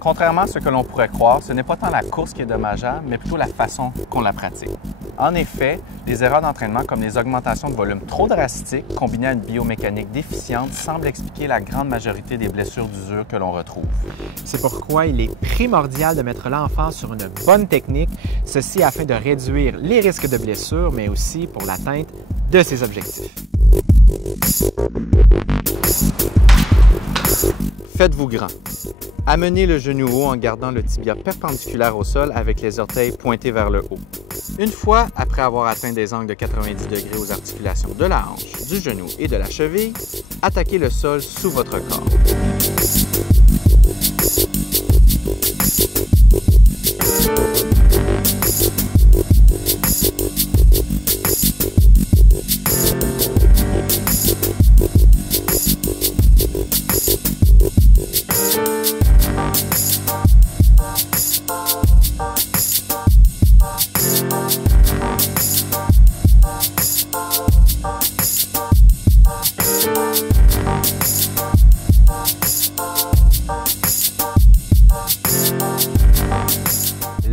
Contrairement à ce que l'on pourrait croire, ce n'est pas tant la course qui est dommageable, mais plutôt la façon qu'on la pratique. En effet, les erreurs d'entraînement comme les augmentations de volume trop drastiques, combinées à une biomécanique déficiente, semblent expliquer la grande majorité des blessures d'usure que l'on retrouve. C'est pourquoi il est primordial de mettre l'emphase sur une bonne technique, ceci afin de réduire les risques de blessures, mais aussi pour l'atteinte de ses objectifs. Faites-vous grand. Amenez le genou haut en gardant le tibia perpendiculaire au sol avec les orteils pointés vers le haut. Une fois après avoir atteint des angles de 90 degrés aux articulations de la hanche, du genou et de la cheville, attaquez le sol sous votre corps.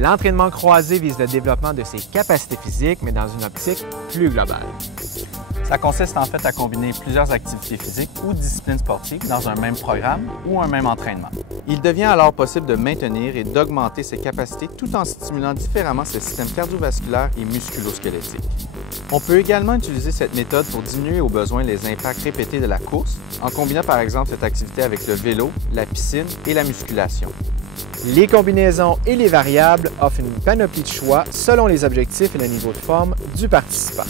L'entraînement croisé vise le développement de ses capacités physiques, mais dans une optique plus globale. Ça consiste en fait à combiner plusieurs activités physiques ou disciplines sportives dans un même programme ou un même entraînement. Il devient alors possible de maintenir et d'augmenter ses capacités tout en stimulant différemment ses systèmes cardiovasculaires et musculo-squelettiques. On peut également utiliser cette méthode pour diminuer au besoin les impacts répétés de la course, en combinant par exemple cette activité avec le vélo, la piscine et la musculation. Les combinaisons et les variables offrent une panoplie de choix selon les objectifs et le niveau de forme du participant.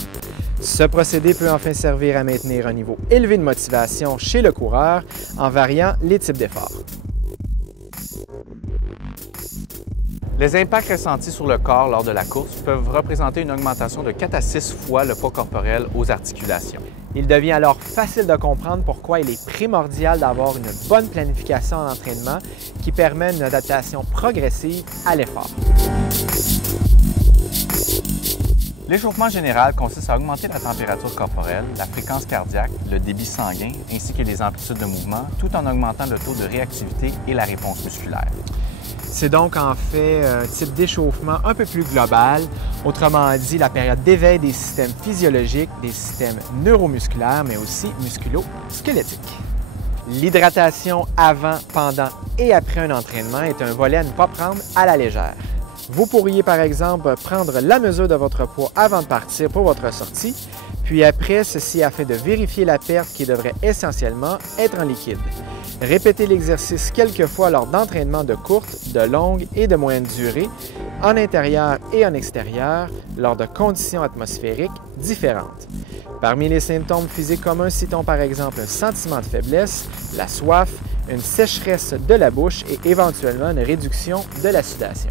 Ce procédé peut enfin servir à maintenir un niveau élevé de motivation chez le coureur en variant les types d'efforts. Les impacts ressentis sur le corps lors de la course peuvent représenter une augmentation de 4 à 6 fois le poids corporel aux articulations. Il devient alors facile de comprendre pourquoi il est primordial d'avoir une bonne planification en entraînement qui permet une adaptation progressive à l'effort. L'échauffement général consiste à augmenter la température corporelle, la fréquence cardiaque, le débit sanguin ainsi que les amplitudes de mouvement, tout en augmentant le taux de réactivité et la réponse musculaire. C'est donc en fait un type d'échauffement un peu plus global, autrement dit la période d'éveil des systèmes physiologiques, des systèmes neuromusculaires, mais aussi musculo-squelettiques. L'hydratation avant, pendant et après un entraînement est un volet à ne pas prendre à la légère. Vous pourriez par exemple prendre la mesure de votre poids avant de partir pour votre sortie, puis après, ceci afin de vérifier la perte qui devrait essentiellement être en liquide. Répétez l'exercice quelques fois lors d'entraînements de courte, de longue et de moyenne durée, en intérieur et en extérieur, lors de conditions atmosphériques différentes. Parmi les symptômes physiques communs, citons par exemple un sentiment de faiblesse, la soif, une sécheresse de la bouche et éventuellement une réduction de la sudation.